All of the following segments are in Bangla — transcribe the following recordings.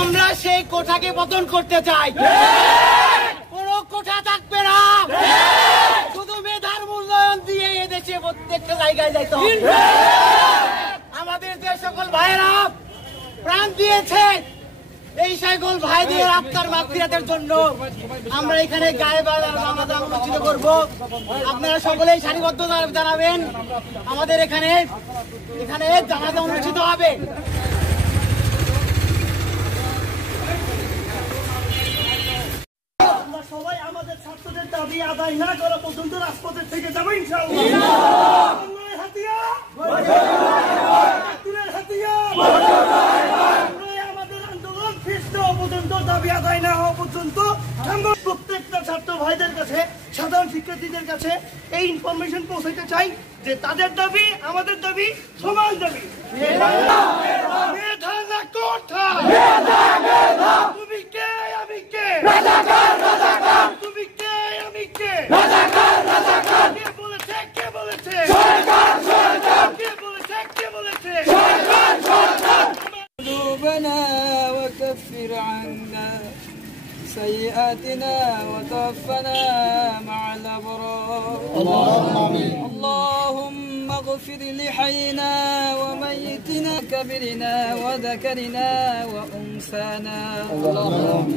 আমরা সেই কোঠাকে পতন করতে চাই। কোন কোঠা থাকবে না, শুধু মেধার মূল্যায়ন দিয়ে এদেশে প্রত্যেকটা জায়গায় যাইতে হবে। আমাদের যে সকল ভাইয়েরা প্রাণ দিয়েছে, এই সকল ভাইদের আত্মার মাগফিরাতের জন্য আমরা এখানে গায়েব নামাজ অনুষ্ঠিত করব। আপনারা সকলেই সারিবদ্ধতা জানাবেন। আমাদের এখানে জানাজা অনুষ্ঠিত হবে। আমরা সবাই আমাদের ছাত্রদের দাবি আদায় না করা পর্যন্ত রাজপথের থেকে যাবো ইনশাআল্লাহ। আমাদের আন্দোলন ফিসতে হওয়া পর্যন্ত, দাবি আদায় না হওয়া পর্যন্ত আমরা প্রত্যেকটা ছাত্র ভাইদের কাছে, সাধারণ শিক্ষার্থীদের কাছে এই ইনফরমেশন পৌঁছাতে চাই যে তাদের দাবি আমাদের দাবি সমান দাবি। মেধা না কোঠা, তুমি কে আমি কে, তুমি কে আমি কে, কে বলেছে কে বলেছে, কে বলেছে কে বলেছে। قلوبنا وكفر عنا سيئاتنا وتوفنا مع الأبرار. اللهم اغفر لحينا وميتنا كبرنا وذكرنا وأنثانا.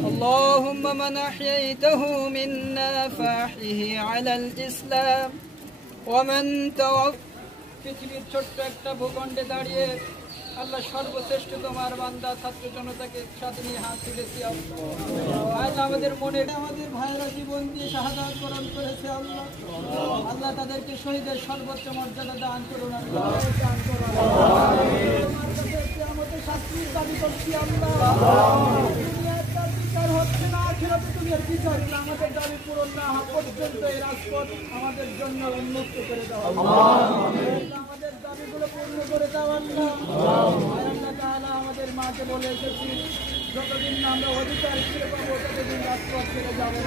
اللهم من أحييته منا فأحيه على الإسلام ومن توفى পৃথিবীর ছোট্ট একটা ভূখণ্ডে দাঁড়িয়ে আল্লাহ সর্বশ্রেষ্ঠ তোমার বান্দা ছাত্র জনতাকে সাথে নিয়ে হাত তুলেছি। আজ আমাদের মনে আমাদের ভাইয়েরা জীবন দিয়ে শাহাদাত বরণ করেছে। আল্লাহ আল্লাহ তাদেরকে শহীদের সর্বোচ্চ মর্যাদা দান করুন। আমাদের শাস্তির দাবি করছি আল্লাহ, বিচার হচ্ছে না, আখিরাতে দুনিয়ার বিচার, আমাদের দাবি পূরণ না হওয়া পর্যন্ত এই রাজপথ আমাদের জন্য উন্মুক্ত করে দেওয়া, আমাদের দাবিগুলো পূর্ণ করে দেওয়া। আল্লাহ তাআলা আমাদের মাকে বলে এসেছি, যতদিন আমরা অধিকার ফিরে পাবো ততদিন রাজপথ ছেড়ে যাবো।